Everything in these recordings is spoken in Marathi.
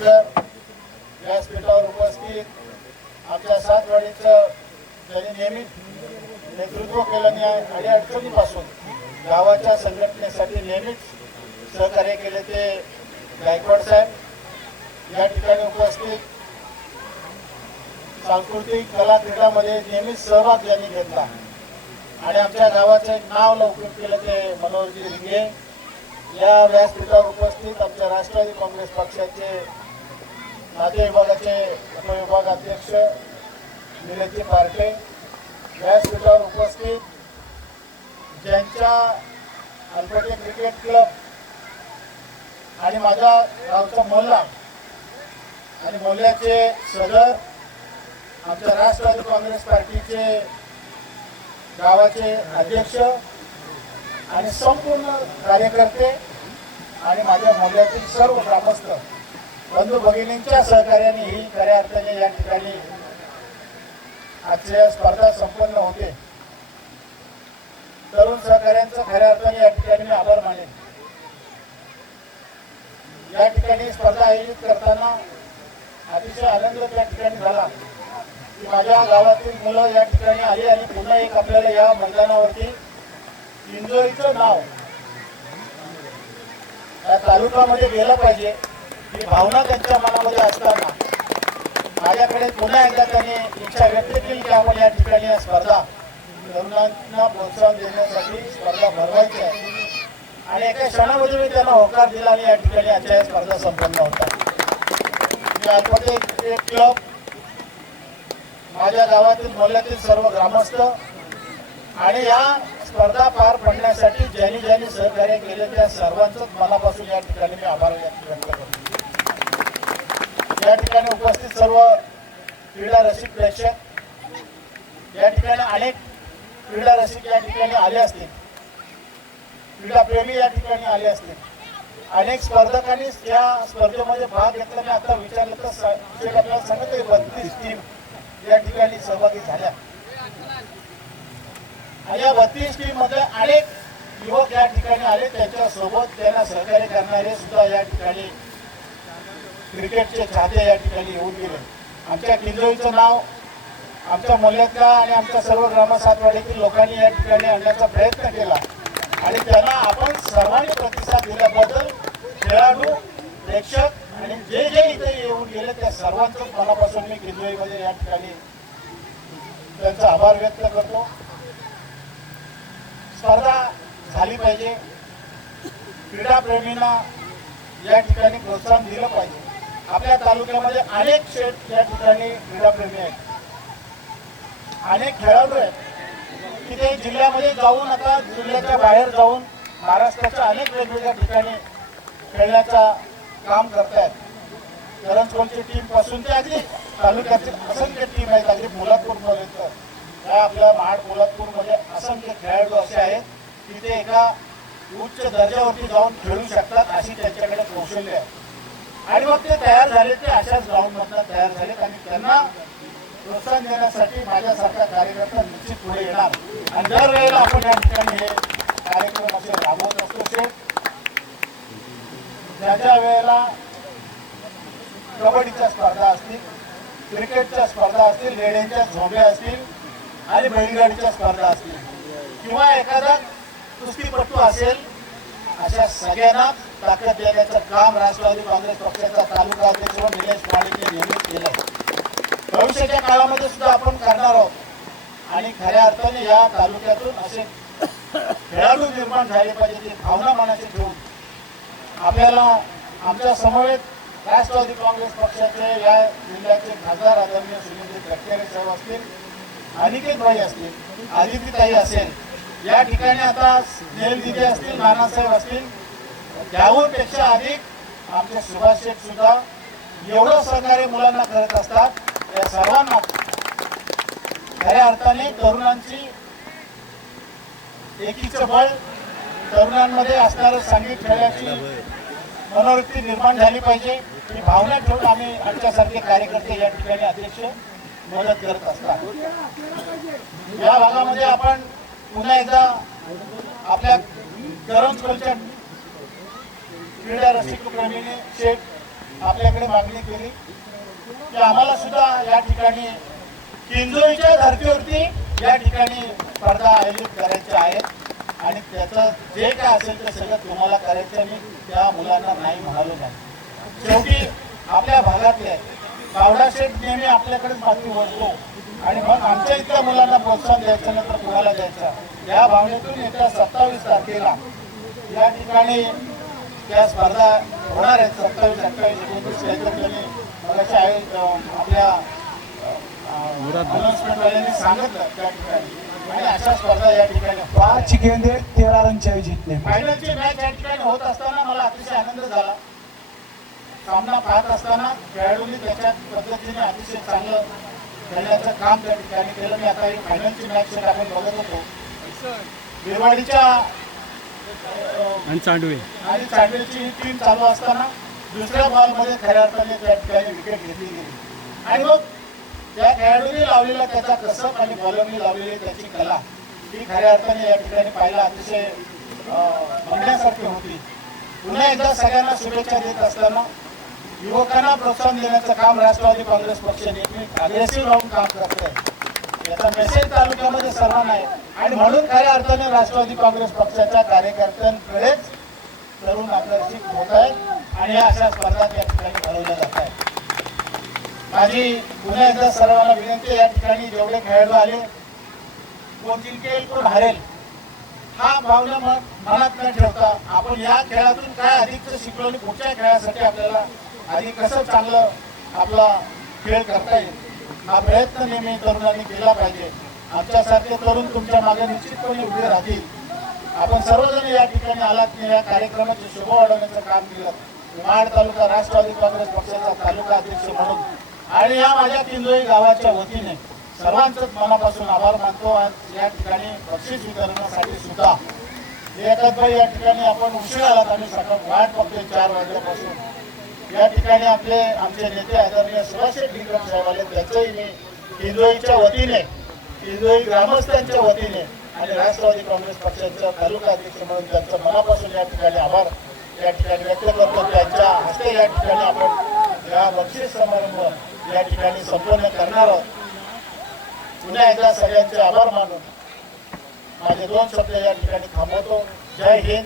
सावरकर व्यासपीठावर उपस्थित आमच्या सातवाडीचं त्यांनी नेहमी नेतृत्व केलं नाही आणि अडचणीपासून गावाच्या संघटनेसाठी नेहमीच सहकार्य केले ते गायकवाड साहेब या ठिकाणी उपस्थित सांस्कृतिक कला क्रीडामध्ये नेहमीच सहभाग त्यांनी घेतला आणि आमच्या गावाचं एक नाव लौकिक केलं ते मनोहरजी रिंगे या व्यासपीठावर उपस्थित आमच्या राष्ट्रवादी काँग्रेस पक्षाचे नाते विभागाचे उपविभाग अध्यक्ष निलेशजी पार्टे व्यासपीठावर उपस्थित ज्यांच्या अल्पटे क्रिकेट क्लब आणि माझ्या गावचा मोहल्ला आणि मोहल्ल्याचे सदर आमच्या राष्ट्रवादी काँग्रेस पार्टीचे गावाचे अध्यक्ष आणि संपूर्ण कार्यकर्ते आणि माझ्या मोहल्ल्यातील सर्व ग्रामस्थ बंधू भगिनींच्या सहकार्याने ही खऱ्या अर्थाने या ठिकाणी आजच्या स्पर्धा संपन्न होते। तरुण सहकार्यांचा खऱ्या अर्थाने या ठिकाणी मी आभार मानेन। या ठिकाणी स्पर्धा आयोजित करताना अतिशय आनंद त्या ठिकाणी झाला की माझ्या गावातील मुलं या ठिकाणी आली आणि पुन्हा एक आपल्याला या मैदानावरती इंजोरीचं नाव या तालुक्यामध्ये गेलं पाहिजे ही भावना त्यांच्या मनामध्ये असताना माझ्याकडे पुन्हा एकदा त्यांनी इच्छा व्यक्त केली की आपण या ठिकाणी या स्पर्धा तरुणांना प्रोत्साहन देण्यासाठी स्पर्धा भरवायची आहे आणि एका क्षणामध्ये मी त्यांना होकार दिला आणि या ठिकाणी आजच्या या स्पर्धा संपन्न होतात। अल्पटे क्रिकेट क्लब माझ्या गावातील मोहल्ल्यातील सर्व ग्रामस्थ आणि या स्पर्धा पार पडण्यासाठी ज्यांनी ज्यांनी सहकार्य केले त्या सर्वांचंच मनापासून या ठिकाणी मी आभार व्यक्त करतो। या ठिकाणी उपस्थित सर्व क्रीडा रसिक प्रेक्षक या ठिकाणी अनेक क्रीडा रसिक या ठिकाणी आले असतील, क्रीडा प्रेमी या ठिकाणी आले असतील, अनेक स्पर्धकांनी या स्पर्धेमध्ये भाग घेतला। मी आता विचारलं तर आपल्याला सांगते 32 टीम या ठिकाणी सहभागी झाल्या आणि या 32 टीम मध्ये अनेक युवक या ठिकाणी आले, त्यांच्यासोबत त्यांना सहकार्य करणारे सुद्धा या ठिकाणी क्रिकेटचे चाहते या ठिकाणी येऊन गेले। आमच्या किंजोळीचं नाव आमच्या मोहल्ल्यातल्या आणि आमच्या सर्व ग्रामसातवाडीतील लोकांनी या ठिकाणी आणण्याचा प्रयत्न केला आणि त्यांना आपण सर्वांनी प्रतिसाद दिल्याबद्दल खेळाडू प्रेक्षक आणि जे जे इथे येऊन गेले त्या सर्वांचंच मनापासून मी किंजोळीमध्ये या ठिकाणी त्यांचा आभार व्यक्त करतो। स्पर्धा झाली पाहिजे, क्रीडाप्रेमींना या ठिकाणी प्रोत्साहन दिलं पाहिजे। आपल्या तालुक्यामध्ये अनेक शेत या ठिकाणी क्रीडाप्रेमी आहेत, अनेक खेळाडू आहेत की ते जिल्ह्यामध्ये जाऊन आता जिल्ह्याच्या बाहेर जाऊन महाराष्ट्राच्या अनेक वेगवेगळ्या ठिकाणी खेळण्याचा काम करतायत। करंजकोटची टीम पासून ते अगदी तालुक्यातील असंख्य टीम आहेत, अगदी पोलादपूरपर्यंत या आपल्या महाड पोलादपूरमध्ये असंख्य खेळाडू असे आहेत की ते एका उच्च दर्जावरती जाऊन खेळू शकतात अशी त्यांच्याकडे कौशल्य आहे आणि मग ते तयार झाले, ते अशाच ग्राउंडमधून तयार झालेत आणि त्यांना प्रोत्साहन देण्यासाठी माझ्यासारखा कार्यकर्ता निश्चित पुढे येणार आणि दरवेळेला आपण या ठिकाणी हे कार्यक्रम असे राबवत असतो। ज्या वेळेला कबड्डीच्या स्पर्धा असतील, क्रिकेटच्या स्पर्धा असतील, रेड्यांच्या झोंब्या असतील आणि बैलगाडीच्या स्पर्धा असतील किंवा एखादा कुस्तीपटू असेल, अशा सगळ्यांना ताकद देण्याचं काम राष्ट्रवादी काँग्रेस पक्षाचा तालुका अध्यक्ष निलेश पाटील नेहमीच केलं। भविष्याच्या काळामध्ये सुद्धा आपण करणार आहोत आणि खऱ्या अर्थाने या तालुक्यातून असे खेळाडू निर्माण झाले पाहिजे ती भावना मनाची ठेवून आपल्याला आमच्या समवेत राष्ट्रवादी काँग्रेस पक्षाचे या जिल्ह्याचे खासदार आदरणीय सुनील गडकरी साहेब असतील, अनिकेत भाई असतील, आदितीताई असेल, या ठिकाणी आता स्नेहल दिदी असतील, नानासाहेब असतील, त्याहूनपेक्षा अधिक आमचे सुभाष शेठ सुद्धा एवढं सहकार्य मुलांना करत असतात। या सर्वांना खऱ्या अर्थाने तरुणांची एकीचं बळ, तरुणांमध्ये असणारं संगीत खेळण्याची मनोवृत्ती निर्माण झाली पाहिजे ही भावना ठेवून आम्ही आमच्यासारखे कार्यकर्ते या ठिकाणी अध्यक्ष मदत करत असतात। या भागामध्ये आपण पुन्हा एकदा आपल्या करंजकोटच्या क्रीडा रसिक प्रेमीने शेठ आपल्याकडे मागणी केली की आम्हाला सुद्धा या ठिकाणी किंजोळीच्या धर्तीवरती या ठिकाणी स्पर्धा आयोजित करायच्या आहेत आणि त्याचं जे काय असेल ते सगळं तुम्हाला करायचं. मी त्या मुलांना नाही म्हणालो नाही. शेवटी आपल्या भागातले गावडा शेठ नेहमी आपल्याकडेच बातमी वळतो आणि मग आमच्या इथल्या मुलांना प्रोत्साहन द्यायचं नंतर कुणाला द्यायचं या भावनेतून येत्या 27 तारखेला या ठिकाणी त्या स्पर्धा होणार आहेत. 27, 28, 29 काहीतरी आपल्या अनाउन्समेंटवाल्यांनी सांगितलं त्या ठिकाणी आणि अशा स्पर्धा या ठिकाणी 5 गेंदे 13 रनचे जिंकले. फायनलची मॅच या ठिकाणी होत असताना मला अतिशय आनंद झाला. सामना पाहत असताना खेळाडूंनी त्याच्या पद्धतीने अतिशय चांगलं खेळण्याचं काम त्या ठिकाणी केलं. मी आता एक फायनलची मॅच आपण बघत होतो बिरवाडीच्या आणि चांडवेची टीम चालू असताना दुसऱ्या बॉलमध्ये खऱ्या अर्थाने त्या ठिकाणी विकेट घेतली गेली आणि मग त्या खेळाडूंनी लावलेला त्याचा कसब आणि बॉलरनी लावलेली त्याची कला ही खऱ्या अर्थाने या ठिकाणी पाहायला अतिशय म्हणण्यासारखी होती. पुन्हा एकदा सगळ्यांना शुभेच्छा देत असताना युवकांना प्रोत्साहन देण्याचं काम राष्ट्रवादी काँग्रेस पक्ष नेहमी अग्रेसिव्ह राहून काम करत आहे. याचा मेसेज तालुक्यामध्ये सर्वांना आहे आणि म्हणून खऱ्या अर्थाने राष्ट्रवादी काँग्रेस पक्षाच्या कार्यकर्त्यांकडेच तरुण आकर्षित होत आहेत आणि या अशा स्पर्धा त्या ठिकाणी भरवल्या जात आहेत. माझी पुन्हा एकदा सर्वांना विनंती या ठिकाणी जेवढे खेळाडू आले कोण जिंकेल कोण हारेल हा भावना मनात न ठेवता आपण या खेळातून काय अधिकच शिकलो आणि पुढच्या खेळासाठी आपल्याला अधिक कसं चांगलं आपला खेळ करता येईल हा प्रयत्न नेहमी तरुणांनी केला पाहिजे. आमच्यासारखे तरुण तुमच्या मागे निश्चितपणे उभे राहतील. आपण सर्वजण या ठिकाणी आलात की या कार्यक्रमाची शोभा वाढवण्याचं काम केलं. महाड तालुका राष्ट्रवादी काँग्रेस पक्षाचा तालुका अध्यक्ष म्हणून आणि या माझ्या किंजोळी गावाच्या वतीने सर्वांचंच मनापासून आभार मानतो. आज या ठिकाणी बक्षीस वितरणासाठी सुद्धा एकतभाई या ठिकाणी आपण उशीर आलात. आम्ही सकाळ वाट बघतोय 4 वाजल्यापासून. या ठिकाणी आमचे नेते आदरणीय सुभाष विक्रम साहेब आले त्याचंही मी किंजोळीच्या वतीने किंजोळी ग्रामस्थांच्या वतीने आणि राष्ट्रवादी काँग्रेस पक्षाचा तालुका अध्यक्ष म्हणून त्यांचं मनापासून या ठिकाणी आभार या ठिकाणी व्यक्त करतो. त्यांच्या हस्ते या ठिकाणी आपण या बक्षीस समारंभ या ठिकाणी संपन्न करणार आहोत. पुन्हा एकदा सगळ्यांचे आभार मानून माझे 2 शब्द या ठिकाणी थांबवतो. जय हिंद,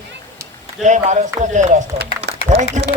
जय महाराष्ट्र, जय राष्ट्र. थँक्यू.